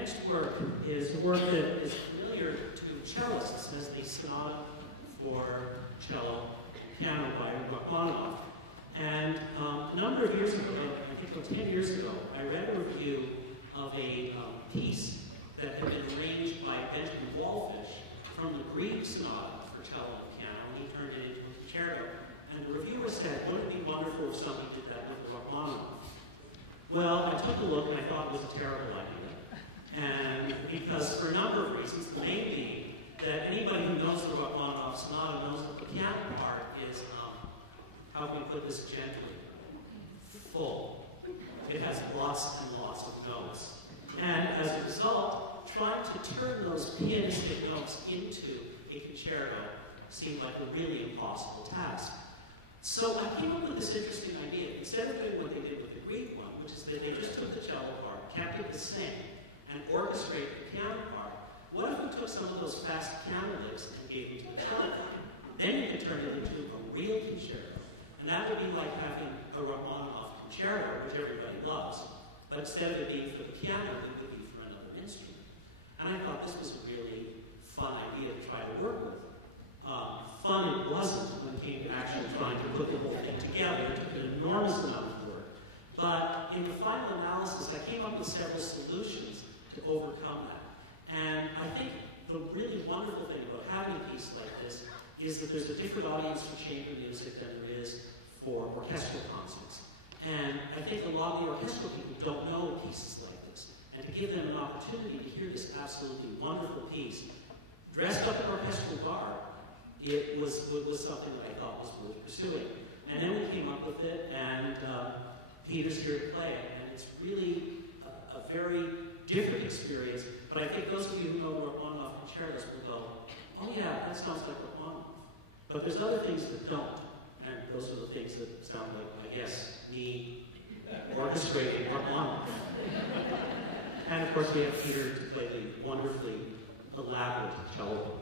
next work is a work that is familiar to cellists as the Sonata for Cello and Piano by Rachmaninoff. And a number of years ago, I think about 10 years ago, I read a review of a piece that had been arranged by Benjamin Wallfish from the Grieg Sonata for Cello and Piano, and he turned it into a concerto. And the reviewer said, wouldn't it be wonderful if somebody did that with the Rachmaninoff? Well, I took a look and I thought it was a terrible idea. And because for a number of reasons, the main being that anybody who knows the Rachmaninoff Sonata knows that the piano part is, how can we put this gently, full. It has lots and lots of notes. And as a result, trying to turn those pianistic notes into a concerto seemed like a really impossible task. So I came up with this interesting idea. Instead of doing what they did with the Grieg one, which is that they just took the cello part, kept it the same, and orchestrated the piano part, what if we took some of those fast piano licks and gave them to the cello part? Then you could turn it into a real concerto. And that would be like having a Rachmaninoff concerto, which everybody loves, but instead of it being for the piano, it would be for another instrument. And I thought this was a really fun idea to try to work with. Fun it wasn't when it came to actually trying to put the whole thing together. It took an enormous amount of work. But in the final analysis, I came up with several solutions to overcome that. And I think the really wonderful thing about having a piece like this is that there's a different audience for chamber music than there is for orchestral concerts. And I think a lot of the orchestral people don't know pieces like this. And to give them an opportunity to hear this absolutely wonderful piece, dressed up in orchestral garb, it was something that I thought was worth pursuing. And then we came up with it, and Peter's here to play it. And it's really a very different experience. But I think those of you who know the Rachmaninoff concertos will go, oh yeah, that sounds like Rachmaninoff. But there's other things that don't. And those are the things that sound like, I guess, me orchestrating Rachmaninoff. And of course we have Peter to play the wonderfully elaborate cello.